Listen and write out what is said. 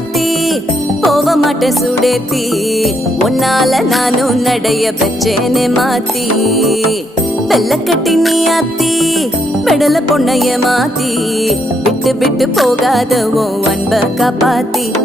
மாத்தி போக மாட்டேன் சுடேத்தி உன்னால நானும் நடைய பெற்றேனே மாத்தி வெள்ள கட்டி நீ ஆத்தி பெடல பொண்ணைய மாத்தி விட்டு விட்டு போகாத உன் அன்ப காப்பாத்தி